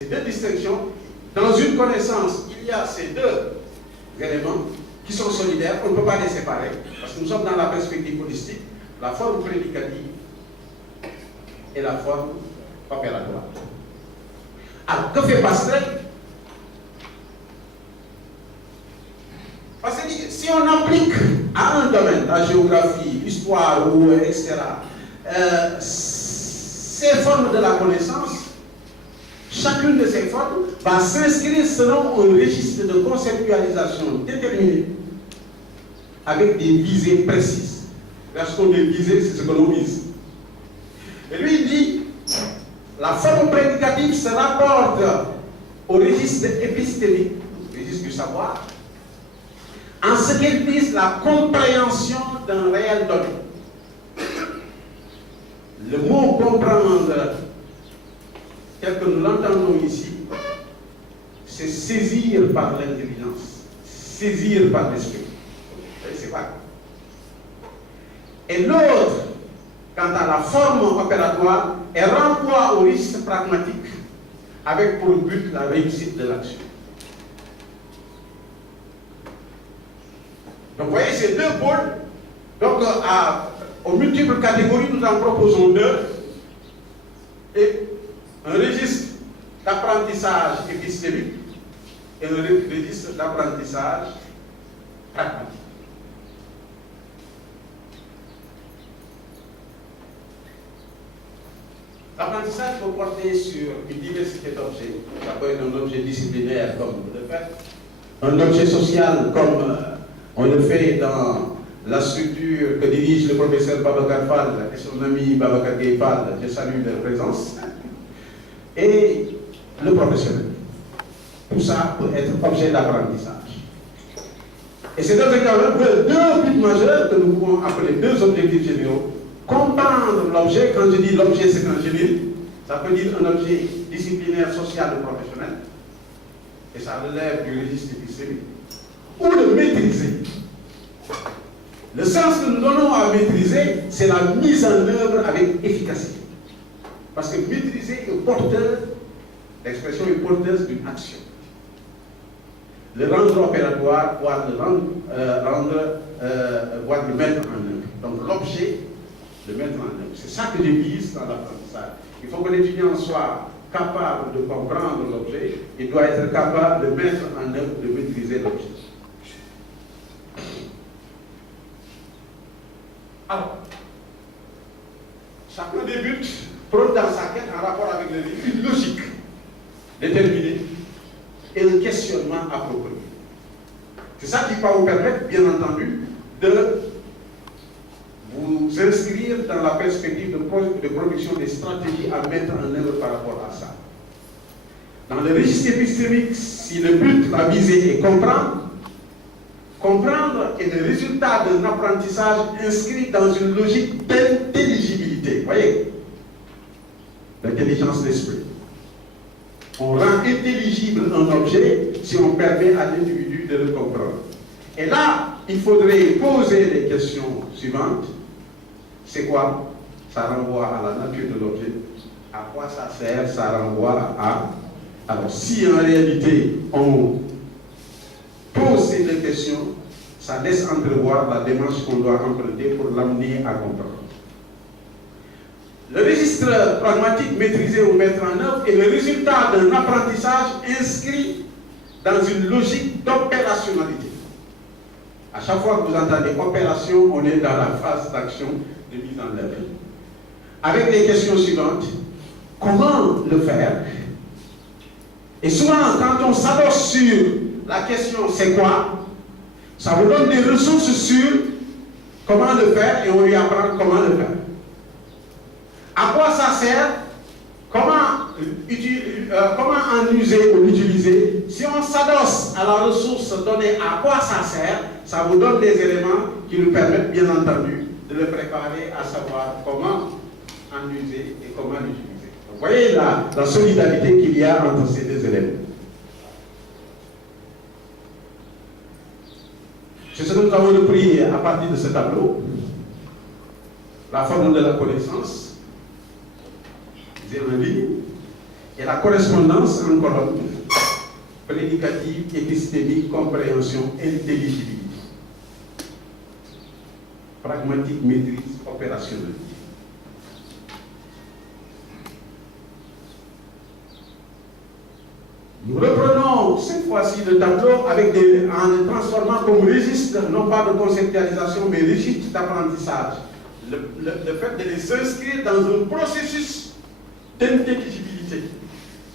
Ces deux distinctions, dans une connaissance, il y a ces deux éléments qui sont solidaires, on ne peut pas les séparer, parce que nous sommes dans la perspective holistique, la forme prédicative et la forme opératoire. Alors, que fait Pastel? Parce que si on applique à un domaine, la géographie, l'histoire, etc., ces formes de la connaissance, chacune de ces formes va s'inscrire selon un registre de conceptualisation déterminé avec des visées précises. Lorsqu'on dit visée, c'est ce que l'on vise. Et lui, il dit, la forme prédicative se rapporte au registre épistémique, au registre du savoir, en ce qu'elle vise la compréhension d'un réel donné. Le mot comprendre, tel que nous l'entendons ici, c'est saisir par l'intelligence, saisir par l'esprit. C'est pas. Et l'autre, quant à la forme opératoire, elle renvoie au risque pragmatique avec pour but la réussite de l'action. Donc vous voyez ces deux pôles, donc aux multiples catégories, nous en proposons deux, et un registre d'apprentissage épistémique et un registre d'apprentissage pragmatique. L'apprentissage peut porter sur une diversité d'objets. Ça peut être un objet disciplinaire comme vous le faites, un objet social comme on le fait dans la structure que dirige le professeur Babacar Fall et son ami Babacar Gueye Fall. Je salue leur présence. Et le professionnel. Tout ça peut être objet d'apprentissage. Et c'est dans ce cas-là deux buts majeurs que nous pouvons appeler deux objectifs généraux. Comprendre l'objet, quand je dis l'objet c'est un génie, ça peut dire un objet disciplinaire, social ou professionnel, et ça relève du registre épistémique, ou le maîtriser. Le sens que nous donnons à maîtriser, c'est la mise en œuvre avec efficacité. Parce que maîtriser est porteur, l'expression est porteuse d'une action. Le rendre opératoire, voire le mettre en œuvre. Donc l'objet, de mettre en œuvre. C'est ça que je vise dans l'apprentissage. Il faut que l'étudiant soit capable de comprendre l'objet, il doit être capable de mettre en œuvre, de maîtriser l'objet. Alors, chacun des buts prône dans sa quête en rapport avec une logique déterminée et un questionnement approprié. C'est ça qui va vous permettre, bien entendu, de vous inscrire dans la perspective de production des stratégies à mettre en œuvre par rapport à ça. Dans le registre épistémique, si le but, la visée est comprendre, comprendre est le résultat d'un apprentissage inscrit dans une logique d'intelligibilité. Vous voyez? L'intelligence d'esprit. On rend intelligible un objet si on permet à l'individu de le comprendre. Et là, il faudrait poser les questions suivantes. C'est quoi? Ça renvoie à la nature de l'objet. À quoi ça sert? Ça renvoie à... Alors, si en réalité, on pose ces deux questions, ça laisse entrevoir la démarche qu'on doit emprunter pour l'amener à comprendre. Le registre pragmatique maîtrisé ou mettre en œuvre est le résultat d'un apprentissage inscrit dans une logique d'opérationnalité. À chaque fois que vous entendez opération, on est dans la phase d'action de mise en œuvre. Avec les questions suivantes, comment le faire? Et souvent, quand on s'adosse sur la question c'est quoi, ça vous donne des ressources sur comment le faire et on lui apprend comment le faire. À quoi ça sert? Comment en user ou l'utiliser? Si on s'adosse à la ressource donnée, à quoi ça sert? Ça vous donne des éléments qui nous permettent, bien entendu, de le préparer à savoir comment en user et comment l'utiliser. Vous voyez la solidarité qu'il y a entre ces deux éléments. C'est ce que nous avons repris à partir de ce tableau. La forme de la connaissance, en ligne. Et la correspondance en colonne, prédicative, épistémique, compréhension, intelligibilité. Pragmatique, maîtrise, opérationnelle. Nous reprenons cette fois-ci le tableau en le transformant comme registre, non pas de conceptualisation, mais registre d'apprentissage. Le fait de les inscrire dans un processus d'intelligibilité.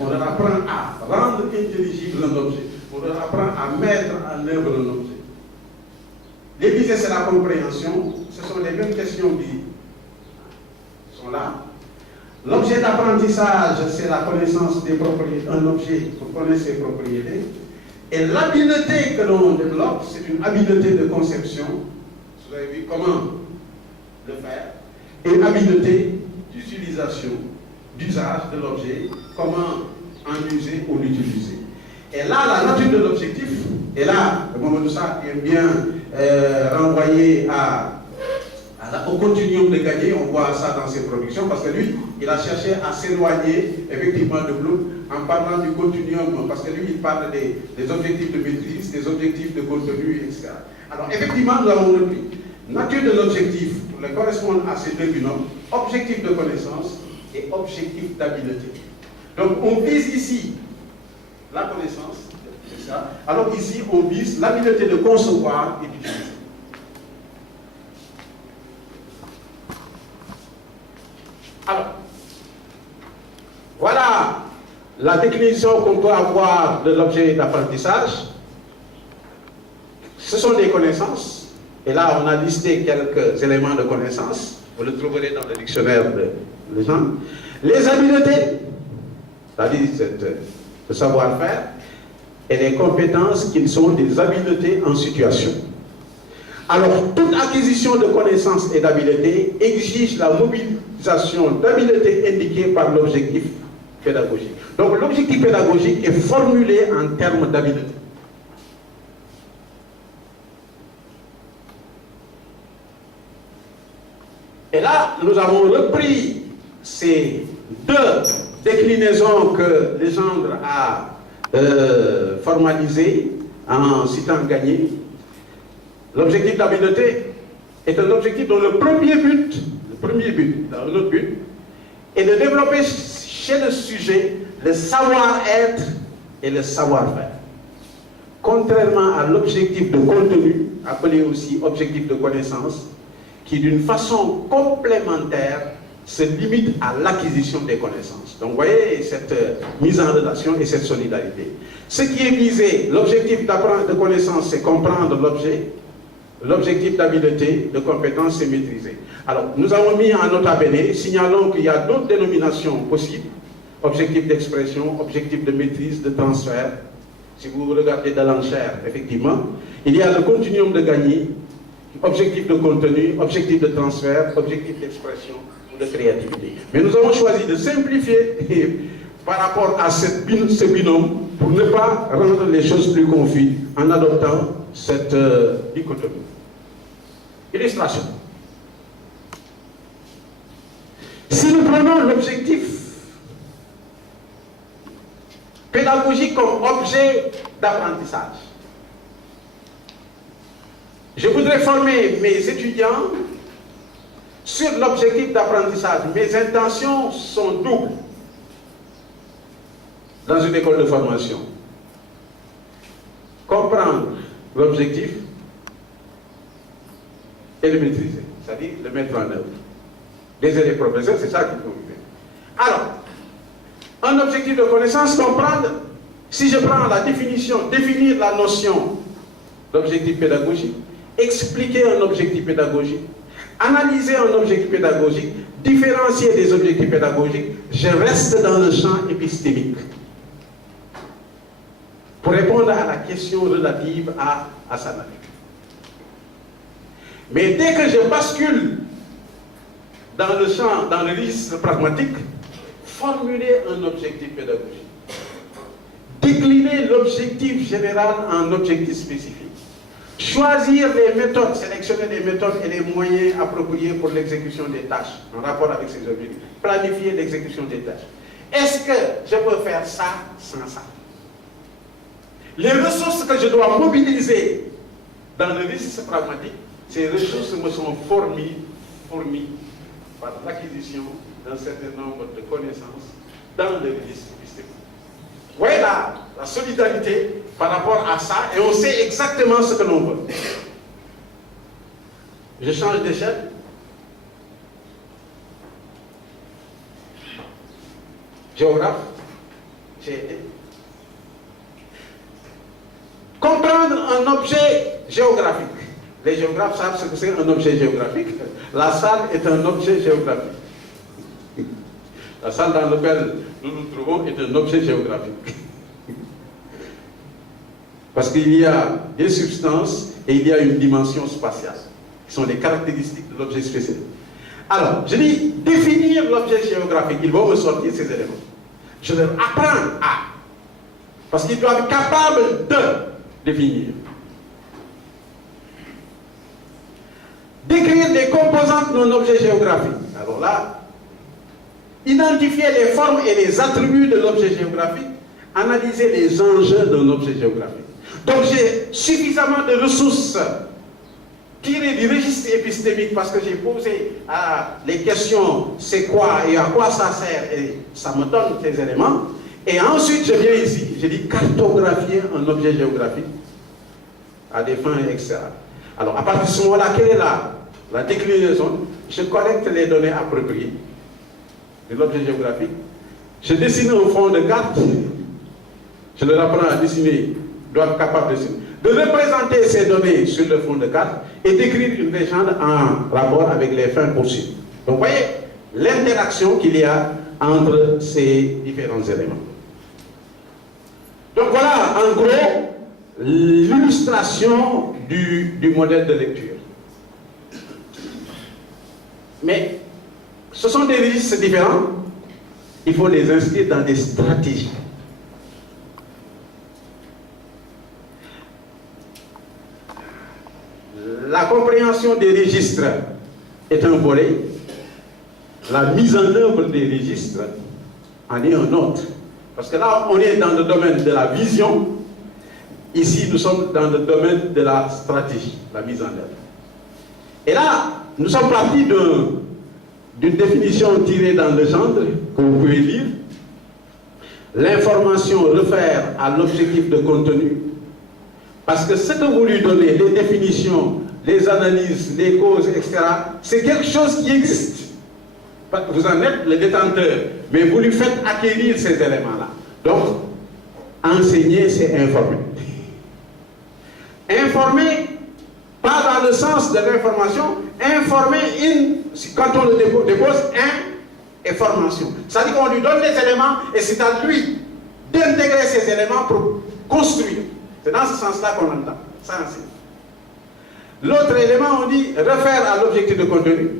On leur apprend à rendre intelligible un objet. On leur apprend à mettre en œuvre un objet. Les visées, c'est la compréhension. Ce sont les mêmes questions qui sont là. L'objet d'apprentissage, c'est la connaissance des propriétés. Un objet pour connaître ses propriétés. Et l'habileté que l'on développe, c'est une habileté de conception. Vous avez vu comment le faire. Et une habileté d'utilisation, d'usage de l'objet, comment en user ou l'utiliser. Et là, la nature de l'objectif, et là, le moment de ça est bien renvoyé au continuum de Gagné. On voit ça dans ses productions, parce que lui, il a cherché à s'éloigner effectivement de Bloom en parlant du continuum, parce que lui, il parle des objectifs de maîtrise, des objectifs de contenu, etc. Alors, effectivement, nous avons repris nature de l'objectif pour le correspondre à ces deux binômes, objectif de connaissance et objectif d'habileté. Donc, on vise ici la connaissance, c'est ça. Alors ici, on vise l'habileté de concevoir et d'utiliser. Alors, voilà la définition qu'on peut avoir de l'objet d'apprentissage. Ce sont des connaissances. Et là, on a listé quelques éléments de connaissances. Vous le trouverez dans le dictionnaire de gens. Les habiletés, c'est-à-dire le savoir-faire, et les compétences qui sont des habiletés en situation. Alors, toute acquisition de connaissances et d'habiletés exige la mobilisation d'habiletés indiquées par l'objectif pédagogique. Donc, l'objectif pédagogique est formulé en termes d'habileté. Et là, nous avons repris ces deux déclinaisons que Legendre a formalisées en citant Gagné. L'objectif d'habileté est un objectif dont le premier but, dans notre but, est de développer chez le sujet le savoir-être et le savoir-faire. Contrairement à l'objectif de contenu, appelé aussi objectif de connaissance, qui d'une façon complémentaire se limite à l'acquisition des connaissances. Donc vous voyez cette mise en relation et cette solidarité. Ce qui est visé, l'objectif d'apprendre de connaissance, c'est comprendre l'objet. L'objectif d'habileté, de compétence, c'est maîtriser. Alors, nous avons mis en nota bene, signalons qu'il y a d'autres dénominations possibles. Objectif d'expression, objectif de maîtrise, de transfert. Si vous regardez de l'enchère, effectivement, il y a le continuum de Gagné, objectif de contenu, objectif de transfert, objectif d'expression ou de créativité. Mais nous avons choisi de simplifier par rapport à ce binôme pour ne pas rendre les choses plus confuses en adoptant cette dichotomie. Illustration. Si nous prenons l'objectif pédagogique comme objet d'apprentissage, je voudrais former mes étudiants sur l'objectif d'apprentissage. Mes intentions sont doubles dans une école de formation. Comprendre l'objectif et le maîtriser, c'est-à-dire le mettre en œuvre. Les élèves professeurs, c'est ça qu'il faut vivre. Alors, un objectif de connaissance, comprendre, si je prends la définition, définir la notion d'objectif pédagogique, expliquer un objectif pédagogique, analyser un objectif pédagogique, différencier des objectifs pédagogiques, je reste dans le champ épistémique pour répondre à la question relative à sa nature. Mais dès que je bascule dans le champ, dans le registre pragmatique, formuler un objectif pédagogique, décliner l'objectif général en objectif spécifique, choisir les méthodes, sélectionner les méthodes et les moyens appropriés pour l'exécution des tâches en rapport avec ces objectifs, planifier l'exécution des tâches. est-ce que je peux faire ça sans ça? Les ressources que je dois mobiliser dans le risque pragmatique, ces ressources me sont fournies par l'acquisition d'un certain nombre de connaissances dans le risque épistémique. Voilà la solidarité par rapport à ça, et on sait exactement ce que l'on veut. Je change d'échelle. Géographe, j'ai été. Comprendre un objet géographique. Les géographes savent ce que c'est un objet géographique. La salle est un objet géographique. La salle dans laquelle nous nous trouvons est un objet géographique. Parce qu'il y a des substances et il y a une dimension spatiale, qui sont les caractéristiques de l'objet spécial. Alors, je dis définir l'objet géographique, ils vont me sortir ces éléments. Je leur apprends à. Parce qu'ils doivent être capables de définir. Décrire les composantes d'un objet géographique. Alors là, identifier les formes et les attributs de l'objet géographique, analyser les enjeux d'un objet géographique. Donc j'ai suffisamment de ressources tirées du registre épistémique parce que j'ai posé les questions, c'est quoi et à quoi ça sert, et ça me donne ces éléments. Et ensuite je viens ici, je dis cartographier un objet géographique à des fins, etc. Alors à partir de ce moment-là, quelle est la déclinaison? Je collecte les données appropriées de l'objet géographique, je dessine un fond de carte, je leur apprends à dessiner, doivent être capables de représenter ces données sur le fond de carte et d'écrire une légende en rapport avec les fins poursuivies. Donc vous voyez l'interaction qu'il y a entre ces différents éléments. Donc voilà en gros l'illustration du modèle de lecture. Mais ce sont des registres différents, il faut les inscrire dans des stratégies. La compréhension des registres est un volet, la mise en œuvre des registres en est un autre. Parce que là, on est dans le domaine de la vision, ici nous sommes dans le domaine de la stratégie, la mise en œuvre. Et là, nous sommes partis d'une définition tirée dans le genre, que vous pouvez lire. L'information réfère à l'objectif de contenu, parce que ce que vous lui donnez, les définitions, les analyses, les causes, etc., c'est quelque chose qui existe. Vous en êtes le détenteur, mais vous lui faites acquérir ces éléments-là. Donc, enseigner, c'est informer. Informer, pas dans le sens de l'information, informer, quand on le dépose, information. C'est-à-dire qu'on lui donne les éléments et c'est à lui d'intégrer ces éléments pour construire. C'est dans ce sens-là qu'on entend. Ça enseigne. L'autre élément, on dit, réfère à l'objectif de contenu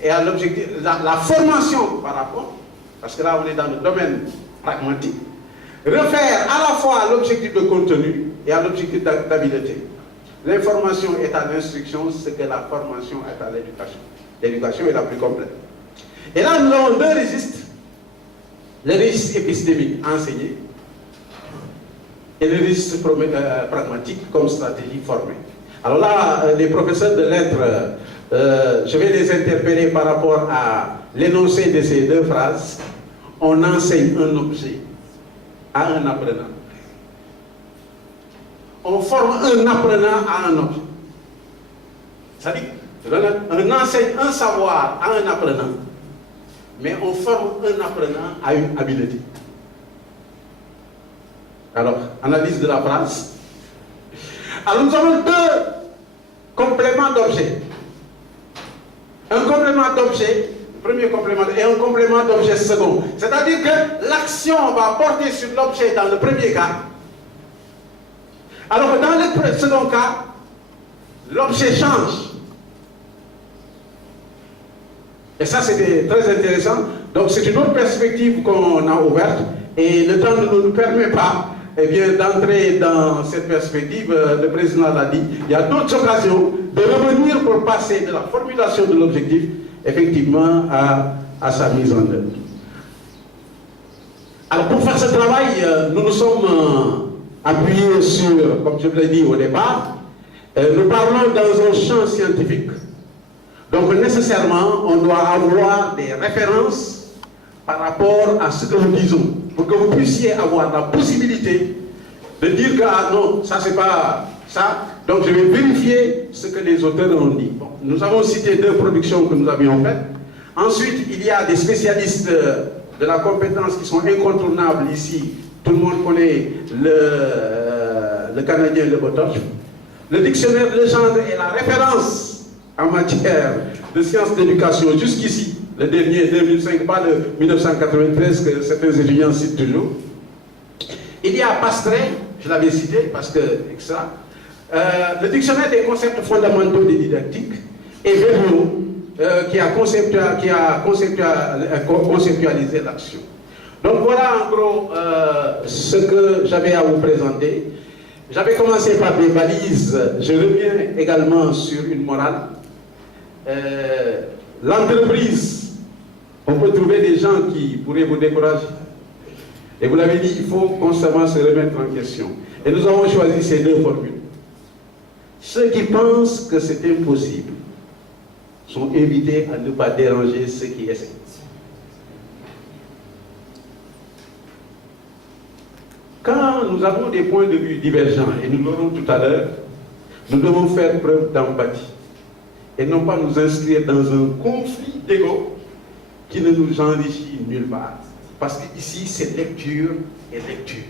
et à l'objectif, la formation par rapport, parce que là on est dans le domaine pragmatique, réfère à la fois à l'objectif de contenu et à l'objectif d'habileté. L'information est à l'instruction, ce que la formation est à l'éducation. L'éducation est la plus complète. Et là nous avons deux registres, le registre épistémique enseigné et le registre pragmatique comme stratégie formée. Alors là, les professeurs de lettres, je vais les interpeller par rapport à l'énoncé de ces deux phrases. On enseigne un objet à un apprenant. On forme un apprenant à un objet. C'est-à-dire, on enseigne un savoir à un apprenant, mais on forme un apprenant à une habileté. Alors, analyse de la phrase. Alors, nous avons deux compléments d'objet. Un complément d'objet, premier complément, et un complément d'objet second. C'est-à-dire que l'action va porter sur l'objet dans le premier cas. Alors que dans le second cas, l'objet change. Et ça, c'était très intéressant. Donc, c'est une autre perspective qu'on a ouverte. Et le temps ne nous permet pas d'entrer dans cette perspective. Le président l'a dit. Il y a d'autres occasions de revenir pour passer de la formulation de l'objectif, effectivement, à sa mise en œuvre. Alors pour faire ce travail, nous nous sommes appuyés sur, comme je vous l'ai dit au départ, nous parlons dans un champ scientifique. Donc nécessairement, on doit avoir des références par rapport à ce que nous disons, pour que vous puissiez avoir la possibilité de dire que ah non, ça c'est pas ça, donc je vais vérifier ce que les auteurs ont dit. Bon, nous avons cité 2 productions que nous avions faites. Ensuite, il y a des spécialistes de la compétence qui sont incontournables ici. Tout le monde connaît le Canadien Le Botoch. Le dictionnaire de Legendre est la référence en matière de sciences d'éducation jusqu'ici. Le dernier, 2005, pas le 1993 que certains étudiants citent toujours. Il y a Pastret, je l'avais cité parce que extra. Le dictionnaire des concepts fondamentaux des didactiques et Verneau qui a conceptualisé l'action. Donc voilà en gros ce que j'avais à vous présenter. J'avais commencé par des balises, je reviens également sur une morale. L'entreprise, on peut trouver des gens qui pourraient vous décourager. Et vous l'avez dit, il faut constamment se remettre en question. Et nous avons choisi ces 2 formules. Ceux qui pensent que c'est impossible sont invités à ne pas déranger ceux qui essaient. Quand nous avons des points de vue divergents, et nous l'aurons tout à l'heure, nous devons faire preuve d'empathie et non pas nous inscrire dans un conflit d'ego qui ne nous enrichit nulle part. Parce qu'ici, c'est lecture et lecture.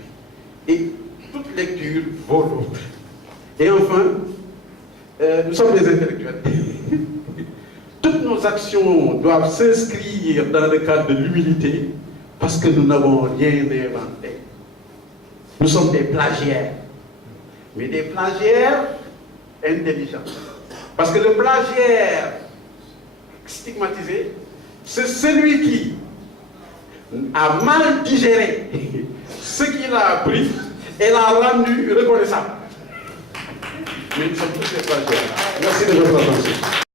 Et toute lecture vaut l'autre. Et enfin, nous sommes des intellectuels. Toutes nos actions doivent s'inscrire dans le cadre de l'humilité parce que nous n'avons rien inventé. Nous sommes des plagiaires. Mais des plagiaires intelligents. Parce que le plagiaire stigmatisé, c'est celui qui a mal digéré ce qu'il a appris et l'a rendu reconnaissable. Mais nous sommes tous des plagiaires. Merci de votre attention.